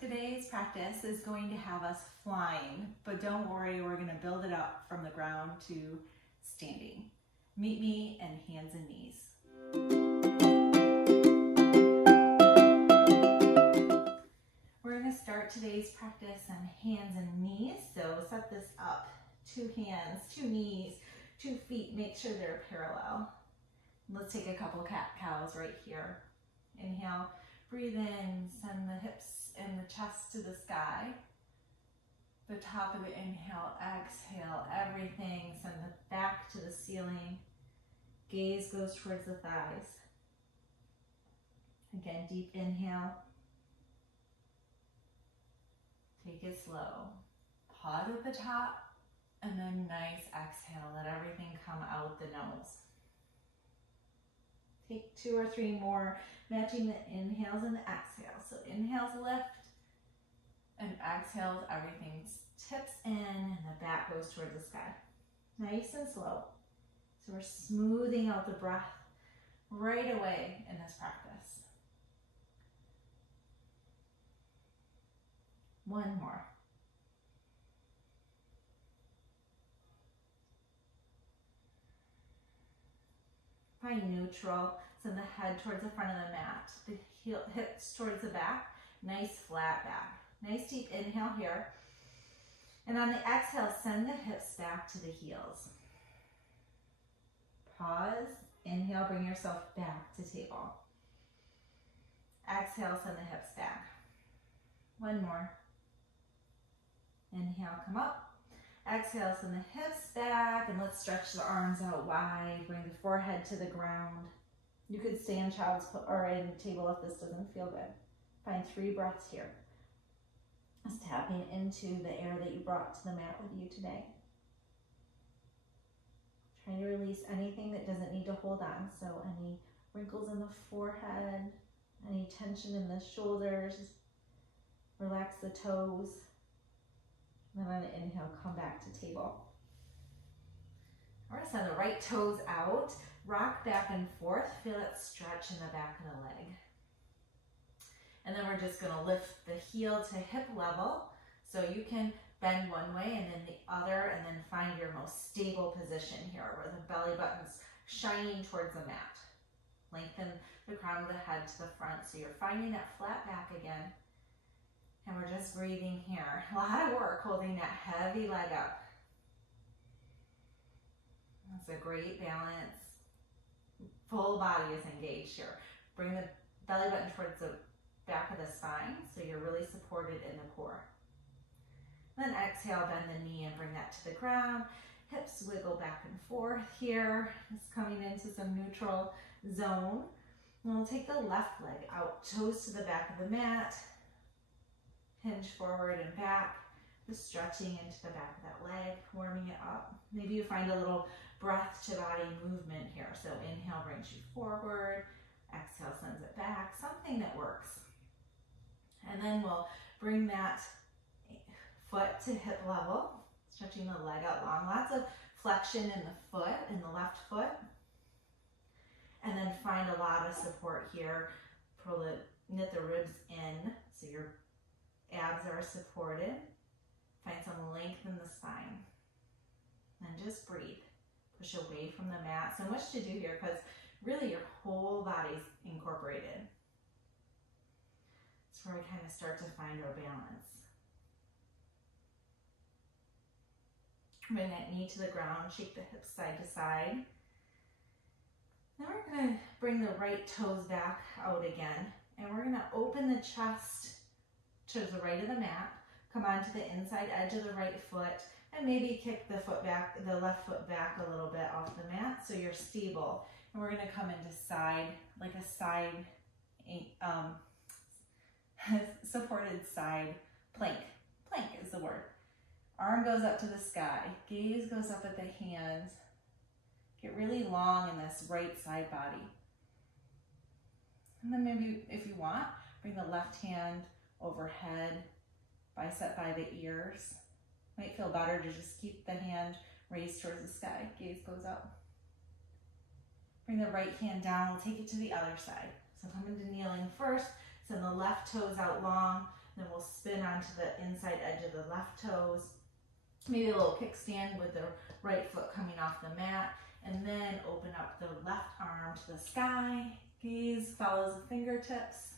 Today's practice is going to have us flying, but don't worry, we're going to build it up from the ground to standing. Meet me in hands and knees. We're going to start today's practice on hands and knees, so set this up. 2 hands, 2 knees, 2 feet, make sure they're parallel. Let's take a couple cat-cows right here. Inhale, breathe in, send the hips and the chest to the sky. The top of the inhale, exhale, everything, send the back to the ceiling. Gaze goes towards the thighs. Again, deep inhale. Take it slow. Pause at the top, and then nice exhale. Let everything come out the nose. Take 2 or 3 more, matching the inhales and the exhales. So inhales lift, and exhales, everything tips in, and the back goes towards the sky. Nice and slow. So we're smoothing out the breath right away in this practice. 1 more. Find neutral, send the head towards the front of the mat, the hips towards the back, nice flat back. Nice deep inhale here. And on the exhale, send the hips back to the heels. Pause, inhale, bring yourself back to table. Exhale, send the hips back. 1 more. Inhale, come up. Exhale, send the hips back, and let's stretch the arms out wide. Bring the forehead to the ground. You could stay in child's or in table if this doesn't feel good. Find 3 breaths here. Just tapping into the air that you brought to the mat with you today. Trying to release anything that doesn't need to hold on. So any wrinkles in the forehead, any tension in the shoulders. Relax the toes. And then on the inhale, come back to table. We're going to send the right toes out, rock back and forth, feel that stretch in the back of the leg. And then we're just going to lift the heel to hip level, so you can bend one way and then the other, and then find your most stable position here, where the belly button's shining towards the mat. Lengthen the crown of the head to the front, so you're finding that flat back again. And we're just breathing here. A lot of work holding that heavy leg up. That's a great balance. Full body is engaged here. Bring the belly button towards the back of the spine, so you're really supported in the core. Then exhale, bend the knee and bring that to the ground. Hips wiggle back and forth here. It's coming into some neutral zone. And we'll take the left leg out, toes to the back of the mat. Hinge forward and back, just stretching into the back of that leg, warming it up. Maybe you find a little breath to body movement here. So inhale brings you forward, exhale sends it back, something that works. And then we'll bring that foot to hip level, stretching the leg out long. Lots of flexion in the foot, in the left foot. And then find a lot of support here. Knit the ribs in, so your abs are supported. Find some length in the spine. And just breathe. Push away from the mat. So much to do here, because really your whole body's incorporated. It's where we kind of start to find our balance. Bring that knee to the ground, shake the hips side to side. Then we're going to bring the right toes back out again. And we're going to open the chest to the right of the mat, come onto the inside edge of the right foot, and maybe kick the left foot back a little bit off the mat so you're stable. And we're going to come into side, like a side, supported side plank. Plank is the word. Arm goes up to the sky, gaze goes up at the hands. Get really long in this right side body. And then maybe, if you want, bring the left hand overhead, bicep by the ears. Might feel better to just keep the hand raised towards the sky. Gaze goes up. Bring the right hand down. We'll take it to the other side. So come into kneeling first. Send the left toes out long. Then we'll spin onto the inside edge of the left toes. Maybe a little kickstand with the right foot coming off the mat. And then open up the left arm to the sky. Gaze follows the fingertips.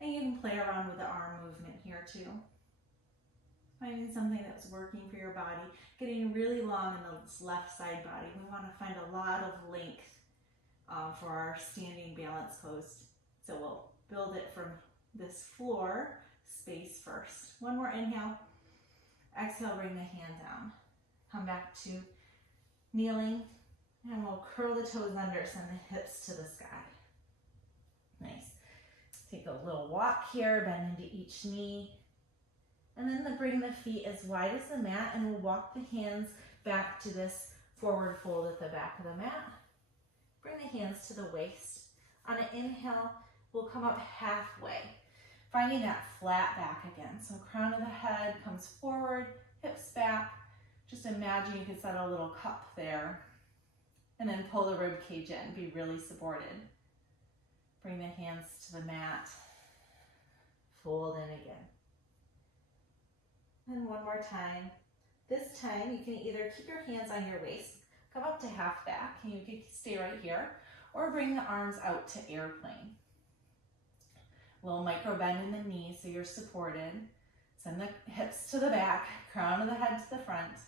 And you can play around with the arm movement here too. Finding something that's working for your body. Getting really long in the left side body. We want to find a lot of length for our standing balance pose. So we'll build it from this floor space first. One more inhale. Exhale, bring the hand down. Come back to kneeling. And we'll curl the toes under, send the hips to the sky. Nice. Take a little walk here, bend into each knee. And then bring the feet as wide as the mat, and we'll walk the hands back to this forward fold at the back of the mat. Bring the hands to the waist. On an inhale, we'll come up halfway, finding that flat back again. So crown of the head comes forward, hips back. Just imagine you could set a little cup there. And then pull the rib cage in, be really supported. Bring the hands to the mat. Fold in again. And one more time. This time you can either keep your hands on your waist, come up to half back, and you can stay right here, or bring the arms out to airplane. A little micro bend in the knees so you're supported. Send the hips to the back, crown of the head to the front.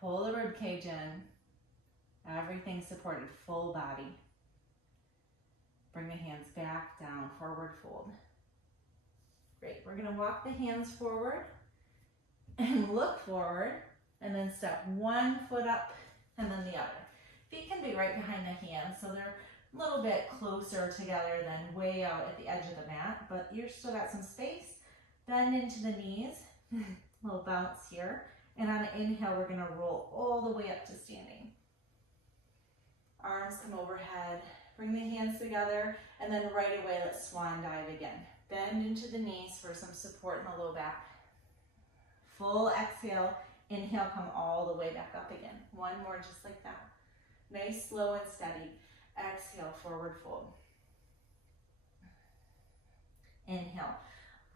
Pull the rib cage in. Everything supported, full body. Bring the hands back, down, forward fold. Great, we're gonna walk the hands forward and look forward, and then step one foot up and then the other. Feet can be right behind the hands, so they're a little bit closer together than way out at the edge of the mat, but you've still got some space. Bend into the knees, little bounce here, and on an inhale, we're gonna roll all the way up to standing. Arms come overhead, bring the hands together, and then right away, let's swan dive again. Bend into the knees for some support in the low back. Full exhale, inhale, come all the way back up again. One more just like that. Nice, slow and steady. Exhale, forward fold. Inhale,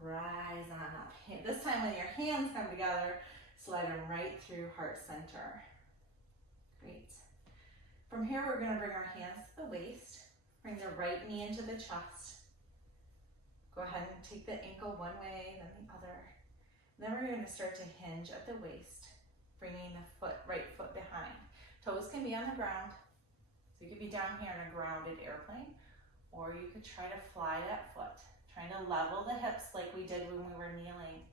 rise on up. This time when your hands come together, slide them right through heart center. Great. From here, we're gonna bring our hands to the waist. Bring the right knee into the chest. Go ahead and take the ankle one way, then the other. Then we're gonna start to hinge at the waist, bringing the right foot behind. Toes can be on the ground. So you could be down here in a grounded airplane, or you could try to fly that foot, trying to level the hips like we did when we were kneeling.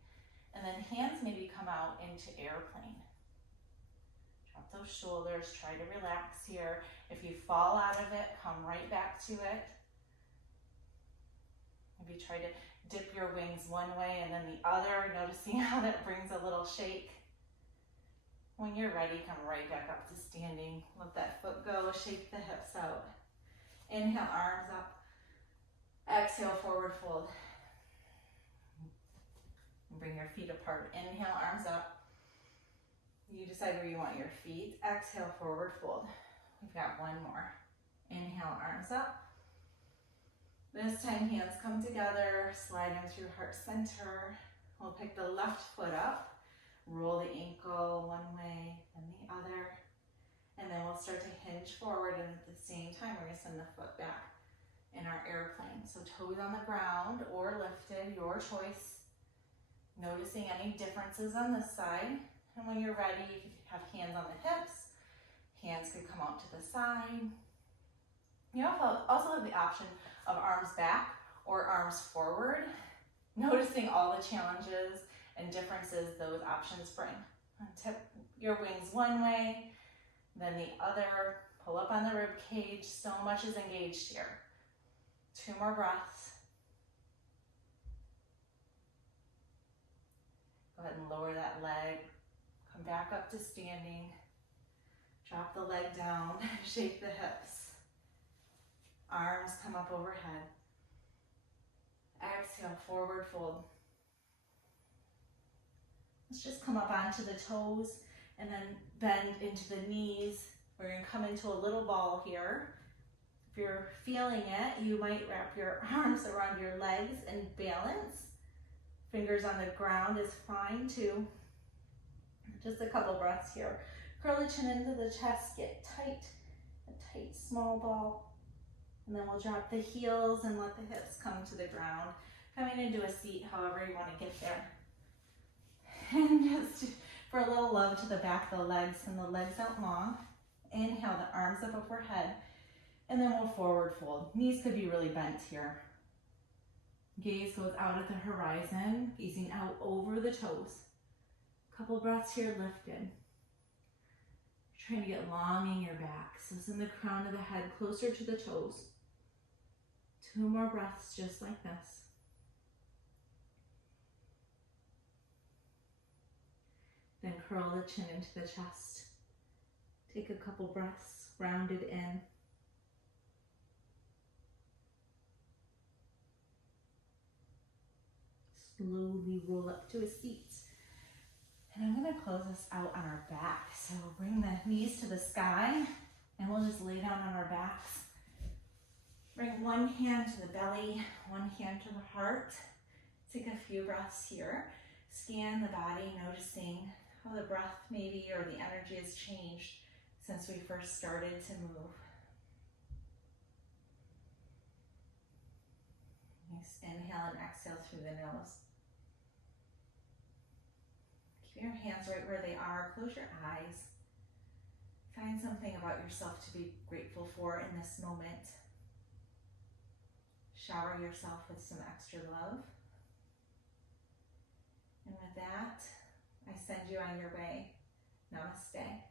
And then hands maybe come out into airplane. Drop those shoulders, try to relax here. If you fall out of it, come right back to it. Maybe try to dip your wings one way and then the other, noticing how that brings a little shake. When you're ready, come right back up to standing. Let that foot go, shake the hips out. Inhale, arms up. Exhale, forward fold. Bring your feet apart. Inhale, arms up. You decide where you want your feet. Exhale, forward fold. We've got one more. Inhale, arms up. This time, hands come together, slide them through heart center. We'll pick the left foot up, roll the ankle one way, then the other. And then we'll start to hinge forward, and at the same time, we're gonna send the foot back in our airplane. So toes on the ground or lifted, your choice. Noticing any differences on this side. And when you're ready, you can have hands on the hips. Hands could come out to the side. You also have the option of arms back or arms forward. Noticing all the challenges and differences those options bring. Tip your wings one way, then the other. Pull up on the rib cage. So much is engaged here. 2 more breaths. Go ahead and lower that leg. Come back up to standing. Drop the leg down. Shake the hips. Arms come up overhead. Exhale, forward fold. Let's just come up onto the toes and then bend into the knees. We're gonna come into a little ball here. If you're feeling it, you might wrap your arms around your legs and balance. Fingers on the ground is fine too. Just a couple breaths here. Curl the chin into the chest, get tight, a tight small ball. And then we'll drop the heels and let the hips come to the ground. Coming into a seat, however you want to get there. And just for a little love to the back of the legs, and the legs out long. Inhale, the arms up overhead. And then we'll forward fold. Knees could be really bent here. Gaze goes out at the horizon, gazing out over the toes. Couple breaths here, lifted. Trying to get long in your back. So send the crown of the head closer to the toes. 2 more breaths just like this. Then curl the chin into the chest. Take a couple breaths, rounded in. Slowly roll up to a seat. And I'm going to close us out on our back. So we'll bring the knees to the sky and we'll just lay down on our backs. Bring one hand to the belly, one hand to the heart. Take a few breaths here. Scan the body, noticing how the breath maybe or the energy has changed since we first started to move. Nice. Inhale and exhale through the nose. Keep your hands right where they are. Close your eyes. Find something about yourself to be grateful for in this moment. Shower yourself with some extra love. And with that, I send you on your way. Namaste.